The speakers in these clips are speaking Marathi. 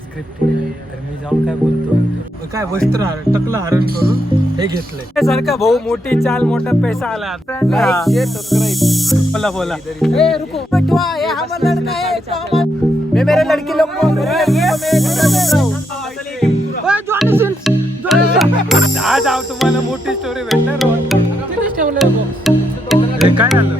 स्क्रिप्ट तर मी जाऊन काय बोलतो काय वस्त्र टकलं हरण करून हे घेतलंय सारखा भाऊ मोठी चाल मोठा पैसा आला बोला बोला रुको बेटवा ये हमारा लड़का है तो हम मैं मेरे लड़की लोग को आज जाऊ तुम्हाला मोठी स्टोरी भेटणार हे काय झालं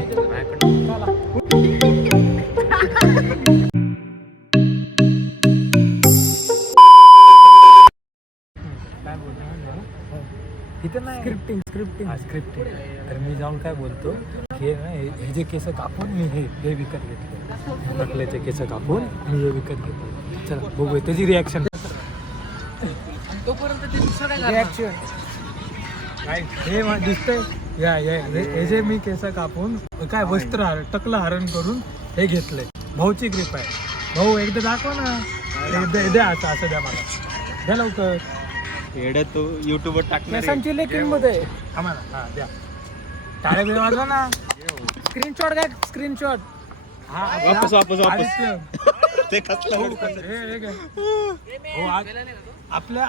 इथं नाही स्क्रिप्टिंग तर मी जाऊन काय बोलतो हे ना हे जे केस कापून मी हे विकत घेतले टकल्याचे केस कापून मी हे विकत घेतले चला बघूया त्याची रिॲक्शन रिएक्शन काय हे दिसतंय या हे जे मी केस कापून काय वस्त्र टकलं हरण करून हे घेतलंय भाऊची ग्रीप आहे भाऊ एकदा दाखव ना द्या असं द्या मला द्या लवकर एवढं तो युट्यूबवर टाकणार केसांची लेकिन मध्ये आम्हाला हा द्या टाळ्या बिळ्या वाजवा ना स्क्रीनशॉट काय स्क्रीनशॉट वापस ते कसलं आपल्या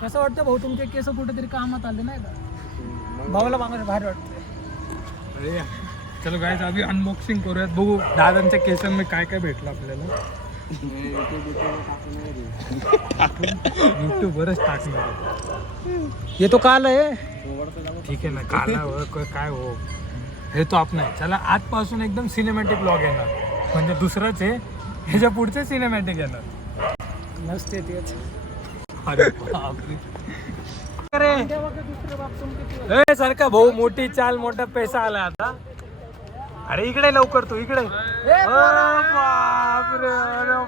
कसं वाटतं भाऊ तुमचे केस कुठेतरी कामात आले नाही का भाऊला मागायला भारी वाटतं चलो गाइस अभी अनबॉक्सिंग करूयात बघू दादांच्या केसांमध्ये काय काय भेटलं आपल्याला युट्यूबवरच टाकणार ये तो काल आहे ठीक आहे ना काला काय हो हे तो आपण आहे चला आजपासून एकदम सिनेमॅटिक ब्लॉग येणार म्हणजे दुसरंच आहे ह्याच्या पुढचे सिनेमॅटिक येणार नसते तेच अरे बापरे अरे सारखा भाऊ मोठी चाल मोठा पैसा आला आता अरे इकडे लवकर तू इकडे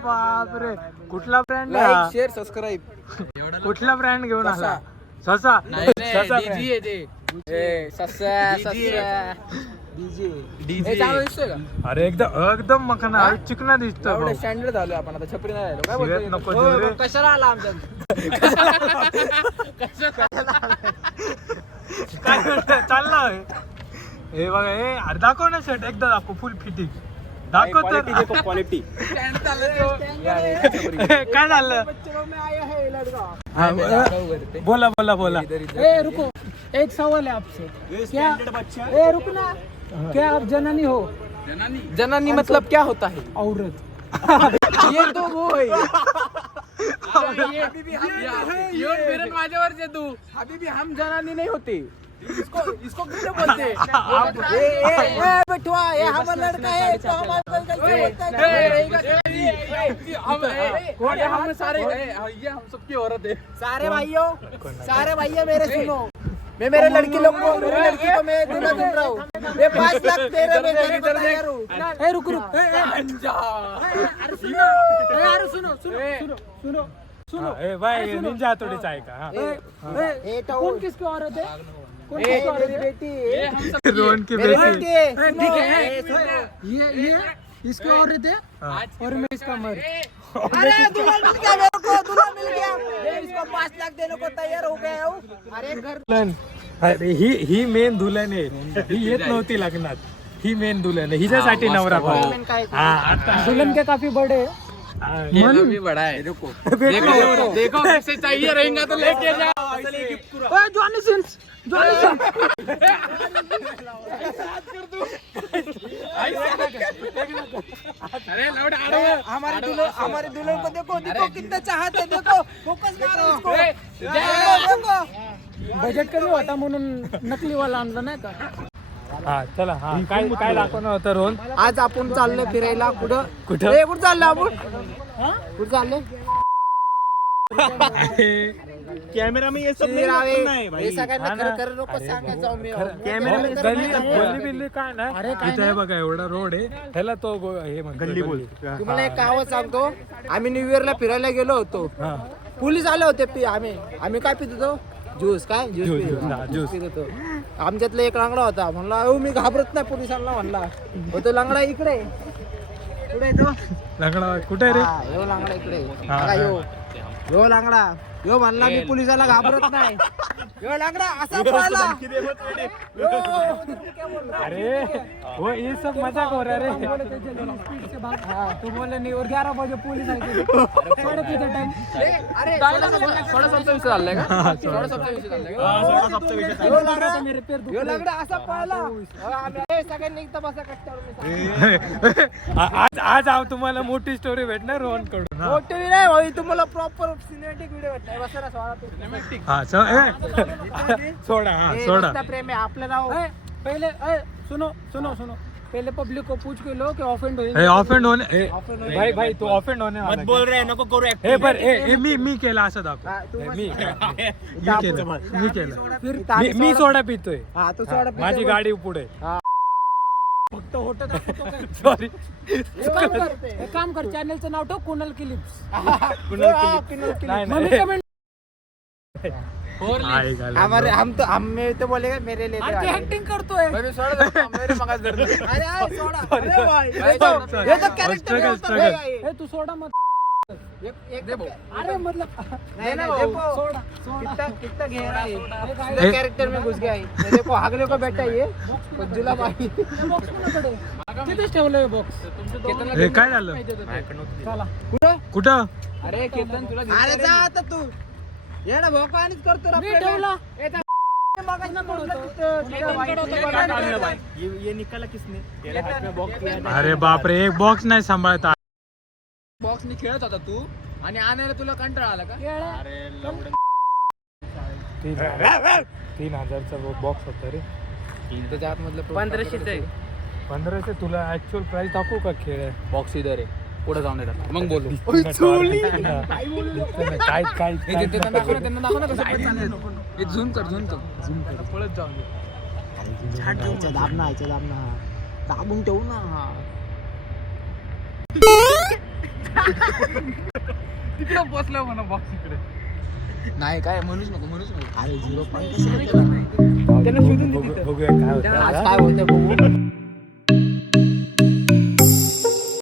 बापरे कुठला ब्रँड लाईक शेअर सबस्क्राईब कुठला ब्रँड घेऊन आला ससा अरे एकदम मखना चिकना दिसतो स्टँडर्ड झालो आपण आता छपरी नाही राहिलो काय नको बोलतो रे. कशाला आला आमच्या काय म्हणतोय? चाललं हे बघा हे अरे दाखव ना शर्ट एकदा दाखव फुल फिटिंग दाखव तर क्वालिटी काय झालं बोला बोला बोला ए रुको एक सवाल है आपसे क्या ए रुक ना क्या आप जननी हो जननी मतलब क्या होता है औरत ये तो वो है माझ्यावर तू अभी भी हम जनानी नहीं होते इसको क्यों बोलते बेटवा ये हमारा लड़का है तो हम सारे ये हम सबकी औरत है सारे भाइयों मेरे सुनो मैं मेरे लड़की लोग को मेरी लड़की को मैं दूल्हा ढूंढ रहा हूँ मैं 5 लाख तेरे में देने को तैयार हूँ ए रुक सुनो ए भाई निंजा हथौड़ीचा आहे का कौन किसकी औरत है कौन किसकी औरत है बेटी रोहन की बेटी ये इसकी औरत है और मैं इसका मर्द अरे दुल्हन मिल गया मेरे को दुल्हन मिल गया मैं इसको 5 लाख देने को तैयार हो गया हूँ अरे घर दुल्हन अरे ही मेन दुल्हन आहे ही येत नव्हती लग्नात ही मेन दुल्हन आहे हिच्यासाठी नवरा पाहिजे हा आता दुल्हन के काफी बड़े भी बड़ा है देखो देखो कैसे चाहिए रहेगा तो लेके जा जॉनी सिंस अरे लौट हमारे दुल्हन को देखो देखो कितना चाहते देखो फोकस मारो उसको देखो बजेट कमी होता म्हणून नकली वाला आणला नाही का हा चला हा काय काय दाखवणार होतं रोहन आज आपण चाललो फिरायला कुठं कुठं चाललो आपण कुठं चाललो कैमरा में ये सब नहीं भाई सगळ्यांना खरं नको सांगत जाऊ मी गल्ली बिल्ली काय नाही इथे आहे बघा एवढा रोड आहे ह्याला तो हे गल्ली बोल तुम्हाला एक आवाज सांगतो आम्ही न्यू इयरला फिरायला गेलो होतो पोलीस आले होते आम्ही काय पित होतो ज्यूस पित होतो आमच्यातला एक लंगडा होता म्हणला मी घाबरत नाही पोलिसांना म्हणला तो लंगडा इकडे पुढे तो लंगडा कुठे रे? हा, यो लांगडा इकडे हा, बघा, यो लांगडा यो म्हणला मी पोलिसाला घाबरत नाही. यो लांगडा असा पळाला. अरे वो ये सब मजाक हो रहा रे. तू बोलले नाही और 11 बजे पोलीस आहे अरे थोडा सबचा विषय चाललाय का? थोडा सबचा विषय चाललाय का? यो लांगडा असा पळाला. आम्ही सगळ्यांनी इथं बसा कट्ट्यावर. आज आज आव तुम्हाला मोठी स्टोरी भेटणार रोहन कडून. हा. मोठे नाही भाई तुम्हाला प्रॉपर सिनेमॅटिक व्हिडिओ भेटणार. बसा ना सोळा तुम्ही. हा सोडा हा हे सोडा. नुसतं प्रेम आहे आपल्याला. पहले सुनो सुनो सुनो पहले पब्लिक को पूछ के लो कि ऑफेंड ए ऑफेंड होने भाई भाई तू ऑफेंड होने वाला. मत बोल रे नको करू. ए पर ए मी केला असं दाखव. हा, तू मी केलं. फिर मी सोडा पितोय. हा तू सोडा पितो. माझी गाडी पुढे. फक्त होटल सॉरी. एक काम कर चॅनलचं नाव ठेव कुणाल क्लिप्स. नाही मग मी नाही. कमेंट आई गाला. हमारे हम तो बोलेगा मेरे लिए अरे ऍक्टिंग करतोय. भाई, मी सोडा देतो. मेरे मगाच धरलं. अरे सोडा. Sorry. अरे भाई, भाई, ये तो- sorry. ये तो character Struggle, में होता struggle. है ये. ए तू सोडा मत. एक दे भाऊ. अरे मतलब नहीं ना देखो सोडा सोडा कितना गहरा है. ए- पूरा कैरेक्टर में घुस गया है. ये देखो हागले को बैठा है ये जुला भाई. बॉक्स कोणाकडे? तिथेच ठेवलंय बॉक्स. हे काय झालं? चला कुठं? अरे केतन तुला अरे जा आता तू. ये ना भोका आणीच करतो रे मी आपल्याला. ठेवला. ए त्या मगाच ना बोललो तिथं. तिथं भाई. अरे बापरे एक बॉक्स नाही सांभाळता. बॉक्सनी खेळत होता तू आणि आणायला तुला कंटाळा आला का? 3,000चा बॉक्स होता रे. त्याच्या आतमधलं 1500 आहे. 1500. तुला ऍक्च्युअल प्राइस दाखवू का खेळ? बॉक्स इधर आहे. पुढे जाऊन येतात मग बोलू. काय काय हे ते त्यांना दाखव ना, त्यांना दाखव ना कसं पळत चाललंय. हे झूम कर पळत जाऊन दे. ह्याच्या दाब ना ह्याच्या दाब ना. दाबून ठेवू ना. तिकडे बसलो म्हणा बॉक्स इकडे. नाही काय म्हणूच नको. अरे 0 बघूया काय होतं. आज काय होतं बघू.